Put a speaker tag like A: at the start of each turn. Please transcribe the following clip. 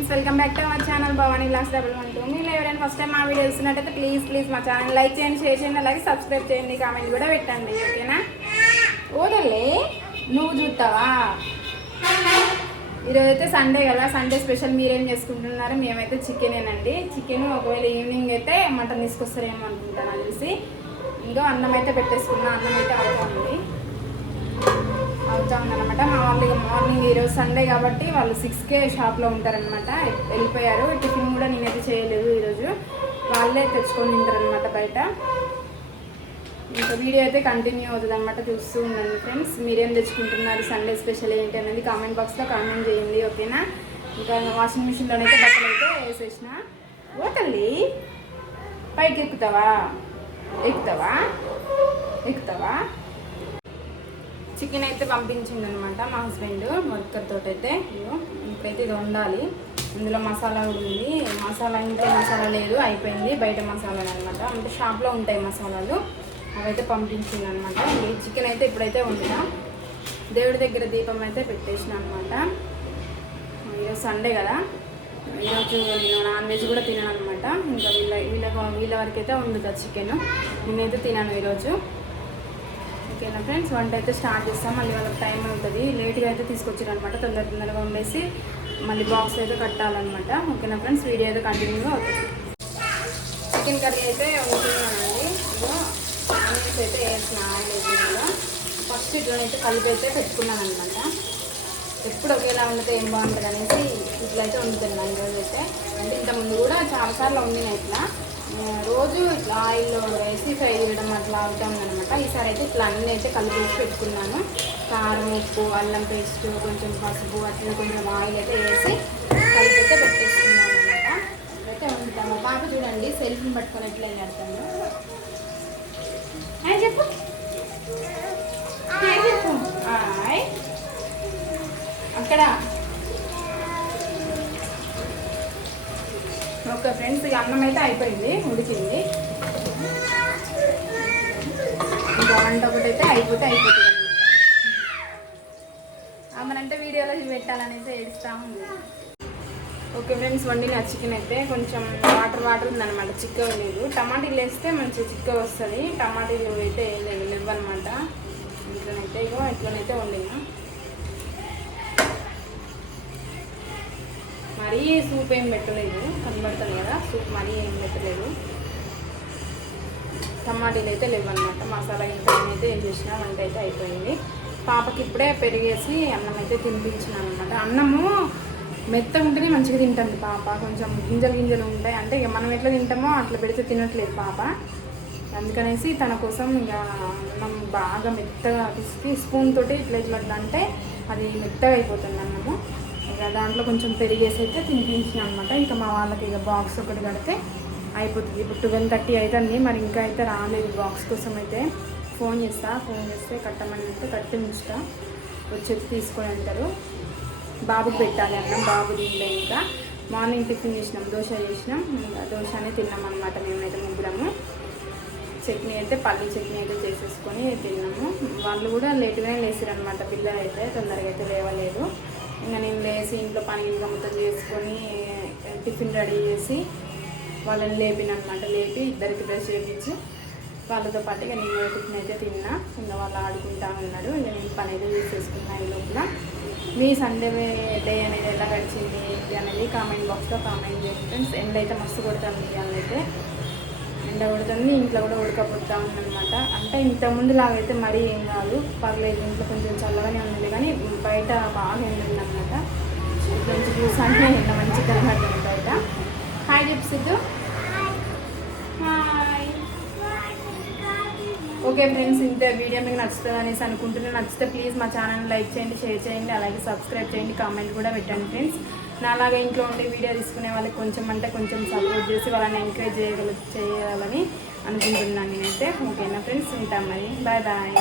A: Friends welcome back to our channel Bhavani glass double one two. మీరు ఎవరైనా first time మా video చూస్తున్నట్టయితే please please మా channel like చేయండి షేర్ చేయండి అలాగే సబ్స్క్రైబ్ చేయండి కామెంట్ కూడా పెట్టండి ఓకేనా? ఓదల్లే నువ్వు చూస్తావా? ఈరోజు అయితే సండే కదా సండే స్పెషల్ మీరేం చేసుకుంటున్నారు? మేమైతే చికెనేనండి చికెన్ ఒకవేళ ఈవినింగ్ అయితే మటన్ తీసుకొస్తారేమో అనుకుంటాను తెలిసి ఇంకా అన్నం అయితే పెట్టేసుకున్నా అన్నం అయితే అవుతుంది. అవుతా ఉందన్నమాట మా వాళ్ళు ఇక మార్నింగ్ ఈరోజు సండే కాబట్టి వాళ్ళు సిక్స్కే షాప్లో ఉంటారనమాట వెళ్ళిపోయారు. టిఫిన్ కూడా నేనైతే చేయలేదు ఈరోజు వాళ్ళే తెచ్చుకొని తింటారనమాట బయట. ఇంకా వీడియో అయితే కంటిన్యూ అవుతుంది అనమాట చూస్తూ ఉండండి ఫ్రెండ్స్ మీరేం తెచ్చుకుంటున్నారు? సండే స్పెషల్ ఏంటి అనేది కామెంట్ బాక్స్లో కామెంట్ చేయండి ఓకేనా ఇంకా వాషింగ్ మిషన్లోనైతే బట్టలు అయితే వేసేసిన. ఓ తల్లి పైకి ఎక్కుతావా ఎక్కుతావా? ఎక్కుతావా? చికెన్ అయితే పంపించింది అనమాట మా హస్బెండ్ వర్కర్ తోటి అయితే ఇప్పుడైతే ఇది వండాలి. ఇందులో మసాలా కూడా ఉంది. మసాలా ఇంట్లో మసాలా లేదు అయిపోయింది. బయట మసాలాలు అనమాట అంటే షాప్లో ఉంటాయి మసాలాలు. అవైతే పంపించింది అనమాట ఈ చికెన్ అయితే ఇప్పుడైతే వండినా. దేవుడి దగ్గర దీపం అయితే పెట్టేసిన అనమాట ఈరోజు సండే కదా. ఈరోజు నేను నాన్ వెజ్ కూడా తినను అనమాట ఇంకా వీళ్ళ వీళ్ళ వీళ్ళ వరకు అయితే వండుతా చికెన్. నేనైతే తినాను ఈరోజు. ఓకేనా ఫ్రెండ్స్? వంట అయితే స్టార్ట్ చేస్తాం. మళ్ళీ వాళ్ళకి టైం అవుతుంది లేట్గా అయితే తీసుకొచ్చారు అనమాట తొందర తొందరగా ఉండేసి మళ్ళీ బాక్స్ అయితే కట్టాలన్నమాట. ఓకేనా ఫ్రెండ్స్? వీడియో అయితే కంటిన్యూగా అవుతుంది. చికెన్ కర్రీ అయితే వండుతున్నానండి ఆనియన్స్ అయితే వేసిన ఆయిల్ వేసిన ఫస్ట్ ఇట్లనైతే కలిపి అయితే పెట్టుకున్నాను అనమాట ఎప్పుడు ఒకేలా ఉండితే ఏం బాగుంటుంది అనేసి ఇట్లా అయితే వండుతున్నాను ఈరోజు అయితే. అంటే ఇంతకుముందు కూడా చాలాసార్లు వండినాయి ఇట్లా. రోజు ఇట్లా ఆయిల్లో ఫ్రై చేయడం అట్లా అవుతాం అనమాట ఈసారి అయితే ఇట్లా అన్నీ అయితే కలిపేసి పెట్టుకున్నాను. కారం ఉప్పు అల్లం పేస్ట్ కొంచెం పసుపు అట్లా కొంచెం ఆయిల్ అయితే వేసి కలిపి అయితే పెట్టేసుకున్నాను అనమాట అయితే వండుతాము పాప చూడండి సెల్ఫ్ని పట్టుకొని ఎట్లా ఆడతాను హాయ్ చెప్పు. చెప్పు. అక్కడ ఓకే ఫ్రెండ్స్ ఇక అన్నం అయితే అయిపోయింది ఉడికింది. ఇంకా వంట ఒకటి అయితే అయిపోతే అయిపోతుంది అమ్మనంటే వీడియోలో పెట్టాలనేసి ఏడుస్తా ఉంది. ఓకే ఫ్రెండ్స్ వండిన చికెన్ అయితే కొంచెం వాటర్ వాటర్ ఉందన్నమాట చిక్క లేదు. టమాటీలు వేస్తే మంచిగా చిక్కగా వస్తుంది. టమాటీలు అయితే ఏం లేదు అనమాట ఇట్లనైతే ఇగో ఇట్లనైతే వండినా. మరీ సూప్ ఏం పెట్టలేదు కనబడుతుంది కదా సూప్ మరీ ఏం పెట్టలేదు. టమాటీలు అయితే లేవన్నమాట మసాలా ఇంకా అయితే ఏం చేసిన వంట అయితే అయిపోయింది. పాపకి ఇప్పుడే పెరిగేసి అన్నం అయితే తినిపించినాను అనమాట అన్నము మెత్తగా ఉంటేనే మంచిగా తింటుంది పాప కొంచెం గింజలు గింజలు ఉంటాయి. అంటే ఇక మనం ఎట్లా తింటామో అట్లా పెడితే తినట్లేదు పాప. అందుకనేసి తన కోసం ఇక అన్నం బాగా మెత్తగా పిసికి స్పూన్ తోటి ఇట్లా ఇట్లా అంటే అది మెత్తగా అయిపోతుంది అన్నము. ఇక దాంట్లో కొంచెం పెరిగేసి అయితే తినిపించిన అనమాట ఇంకా మా వాళ్ళకి ఇక బాక్స్ ఒకటి కడితే అయిపోతుంది. ఇప్పుడు ట్వెల్వ్ థర్టీ అవుతుంది మరి ఇంకా అయితే రాలేదు బాక్స్ కోసం అయితే. ఫోన్ చేస్తా. ఫోన్ చేస్తే కట్టమని అంటే కట్టి ఉంచుతా వచ్చేసి తీసుకొని అంటారు బాబుకి పెట్టాలి అన్నాం. బాబు తింటే ఇంకా. మార్నింగ్ టిఫిన్ చేసినాం. దోశ చేసినాం. ఇంకా దోశనే తిన్నాం అనమాట మేమైతే ముగ్గురము. చట్నీ అయితే పల్లి చట్నీ అయితే చేసేసుకొని తిన్నాము. వాళ్ళు కూడా లేటుగానే లేచారు అనమాట పిల్లలు అయితే తొందరగా అయితే లేవలేదు. ఇంకా నేను లేచి ఇంట్లో పని ఇంకా మొత్తం చేసుకొని టిఫిన్ రెడీ చేసి వాళ్ళని లేపిన అనమాట లేపి ఇద్దరికి బ్రష్ చేయించి వాళ్ళతో పాటు ఇక నేను టిఫిన్ అయితే తిన్నా. ఇంకా వాళ్ళు ఆడుకుంటా ఉన్నాడు ఇంకా నేను పని అయితే చేసేసుకున్నాను ఈ లోపల. మీ సండే డే అనేది ఎలా గడిచింది అనేది కామెంట్ బాక్స్లో కామెంట్ చేయండి. ఫ్రెండ్స్ ఎండ అయితే మస్తు కొడతాను ఇవాళ అయితే ఎండ కొడుతుంది ఇంట్లో కూడా ఉడకపోతా ఉందన్నమాట. అంటే ఇంతకుముందు లాగైతే మరీ ఏం కాదు. పర్లేదు ఇంట్లో కొంచెం చల్లగానే ఉంది కానీ బయట బాగా ఎండ ఉందన్నమాట ఇట్లా నుంచి చూసానే ఎండ మంచి కనబడుతుంది బయట. హాయ్ చెప్సిద్దు ఓకే ఫ్రెండ్స్ ఇంత వీడియో మీకు నచ్చుతుంది అనేసి అనుకుంటున్నాను నచ్చితే ప్లీజ్ మా ఛానల్ లైక్ చేయండి షేర్ చేయండి అలాగే సబ్స్క్రైబ్ చేయండి కామెంట్ కూడా పెట్టండి ఫ్రెండ్స్. నాలాగా ఇంట్లో ఉండి వీడియో తీసుకునే వాళ్ళకి కొంచెం అంటే కొంచెం సపోర్ట్ చేసి వాళ్ళని ఎంకరేజ్ చేయగల చేయాలని అనుకుంటున్నాను నేనైతే. ఓకేనా ఫ్రెండ్స్ ఉంటాం మరి. Bye bye